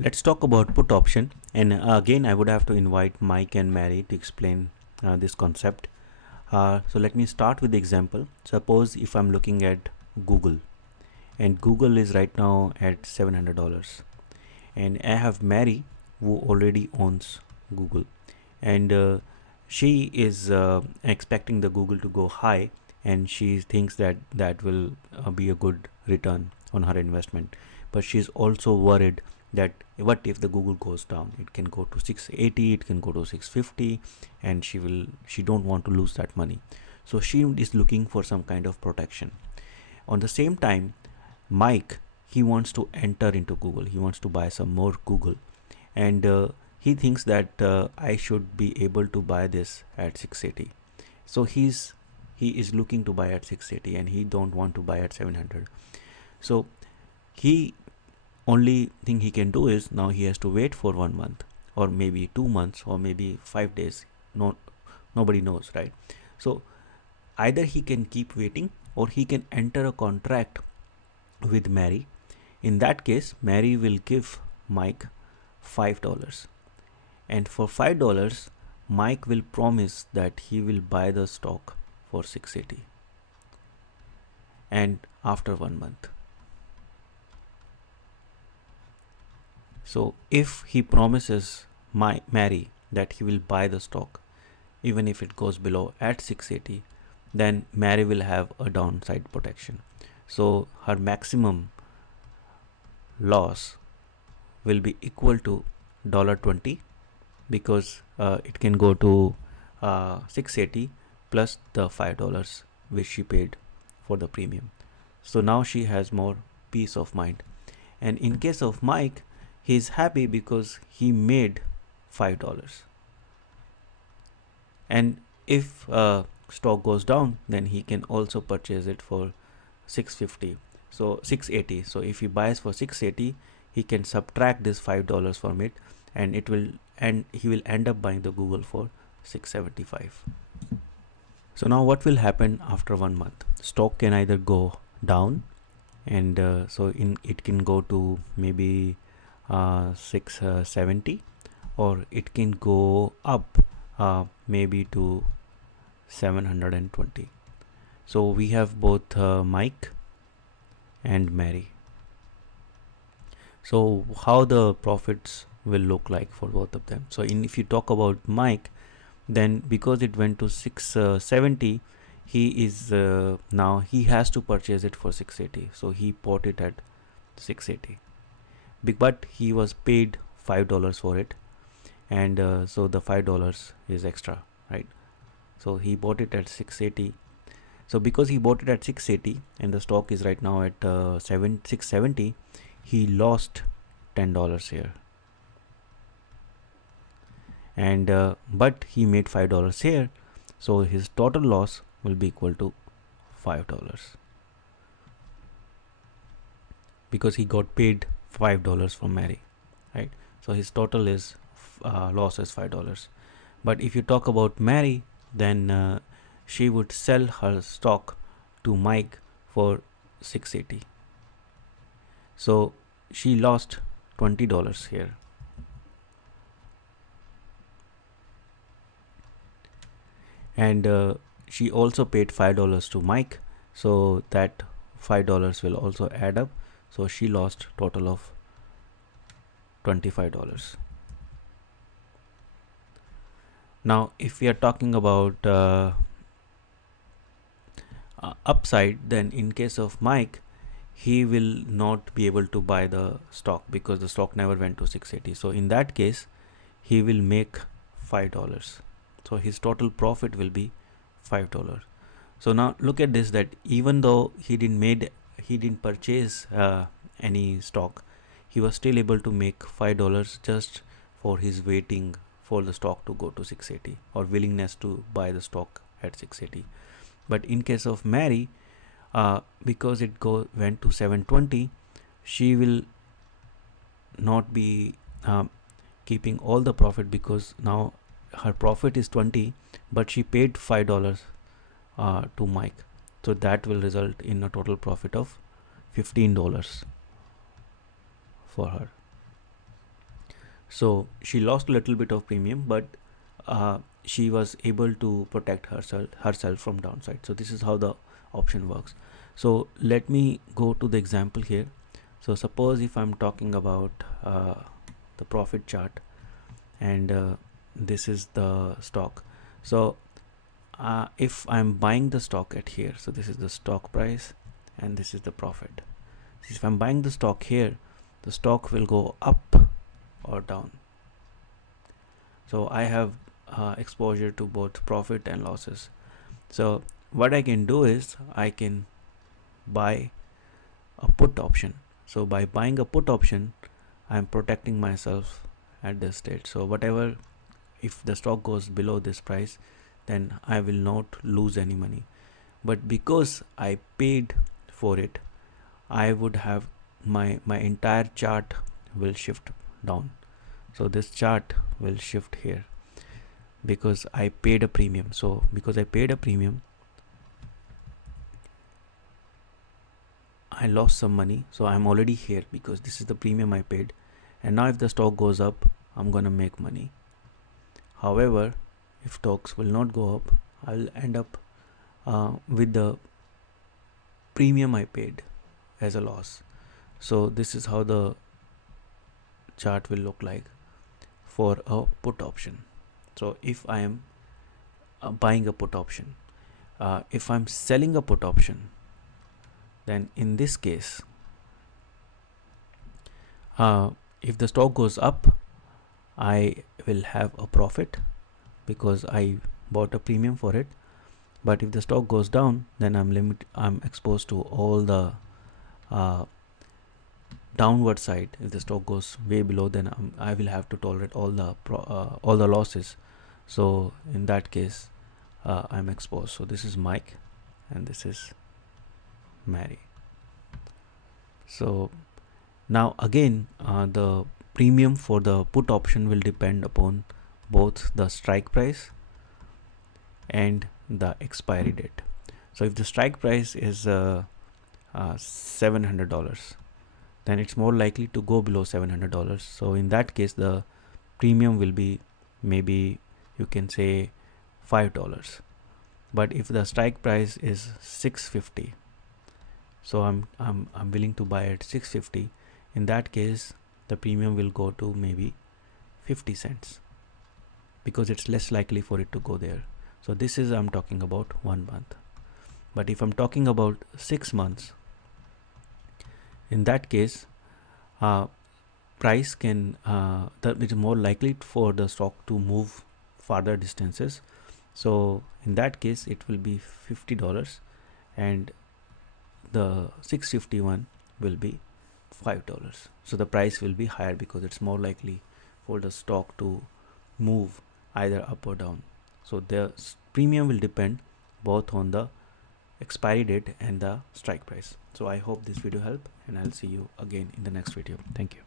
Let's talk about put option, and again I would have to invite Mike and Mary to explain this concept. So let me start with the example. Suppose if I'm looking at Google, and Google is right now at $700, and I have Mary who already owns Google, and she is expecting the Google to go high, and she thinks that that will be a good return on her investment. But she's also worried that what if the Google goes down? It can go to 680, it can go to 650, and she don't want to lose that money. So she is looking for some kind of protection. On the same time, Mike, he wants to enter into Google. He wants to buy some more Google, and he thinks that I should be able to buy this at 680. So he is looking to buy at 680, and he don't want to buy at 700. So he only thing he can do is now he has to wait for 1 month, or maybe 2 months, or maybe 5 days. No, nobody knows, right? So either he can keep waiting, or he can enter a contract with Mary. In that case, Mary will give Mike $5, and for $5, Mike will promise that he will buy the stock for 680, and after 1 month. So if he promises Mary that he will buy the stock even if it goes below at 680, then Mary will have a downside protection. So her maximum loss will be equal to $20, because it can go to 680 plus the $5 which she paid for the premium. So now she has more peace of mind. And in case of Mike, he is happy because he made $5. And if stock goes down, then he can also purchase it for 650, so 680. So if he buys for 680, he can subtract this $5 from it, and he will end up buying the Google for 675. So now what will happen after 1 month? Stock can either go down, and it can go to maybe 670, or it can go up maybe to 720. So we have both Mike and Mary. So how the profits will look like for both of them? So if you talk about Mike, then because it went to 670, he is now he has to purchase it for 680. So he bought it at 680, but he was paid $5 for it, and so the $5 is extra, right? So he bought it at 680. So because he bought it at 680 and the stock is right now at 670, he lost $10 here, and but he made $5 here, so his total loss will be equal to $5, because he got paid $5 from Mary, right? So his total is loss is $5. But if you talk about Mary, then she would sell her stock to Mike for 680. So she lost $20 here. And she also paid $5 to Mike, so that $5 will also add up. So she lost total of $25. Now if we are talking about upside, then in case of Mike, he will not be able to buy the stock because the stock never went to 680. So in that case, he will make $5. So his total profit will be $5. So now look at this, that even though he didn't purchase any stock, he was still able to make $5 just for his waiting for the stock to go to 680, or willingness to buy the stock at 680. But in case of Mary, because it went to 720, she will not be keeping all the profit, because now her profit is 20, but she paid $5 to Mike. So that will result in a total profit of $15 for her. So she lost a little bit of premium, but she was able to protect herself from downside. So this is how the option works. So let me go to the example here. So suppose if I'm talking about the profit chart, and this is the stock. So if I'm buying the stock at here, so this is the stock price and this is the profit. So if I'm buying the stock here, the stock will go up or down. So I have exposure to both profit and losses. So what I can do is I can buy a put option. So by buying a put option, I'm protecting myself at this stage. So whatever, if the stock goes below this price, then I will not lose any money. But because I paid for it, I would have my entire chart will shift down. So this chart will shift here because I paid a premium. So because I paid a premium, I lost some money. So I'm already here because this is the premium I paid. And now if the stock goes up, I'm gonna make money. However, if stocks will not go up, I'll end up with the premium I paid as a loss. So this is how the chart will look like for a put option. So if I am buying a put option, if I'm selling a put option, then in this case, if the stock goes up, I will have a profit because I bought a premium for it. But if the stock goes down, then I'm exposed to all the downward side. If the stock goes way below, then I will have to tolerate all the losses. So in that case, I'm exposed. So this is Mike and this is Mary. So now again, the premium for the put option will depend upon both the strike price and the expiry date. So if the strike price is $700, then it's more likely to go below $700. So in that case, the premium will be maybe, you can say, $5. But if the strike price is $650, so I'm willing to buy at $650. In that case, the premium will go to maybe 50 cents because it's less likely for it to go there. So this is, I'm talking about 1 month. But if I'm talking about 6 months, in that case, price can it's more likely for the stock to move farther distances. So in that case, it will be $50 and the 651 will be $5. So the price will be higher because it's more likely for the stock to move either up or down. So the premium will depend both on the expiry date and the strike price. So I hope this video helped, and I'll see you again in the next video. Thank you.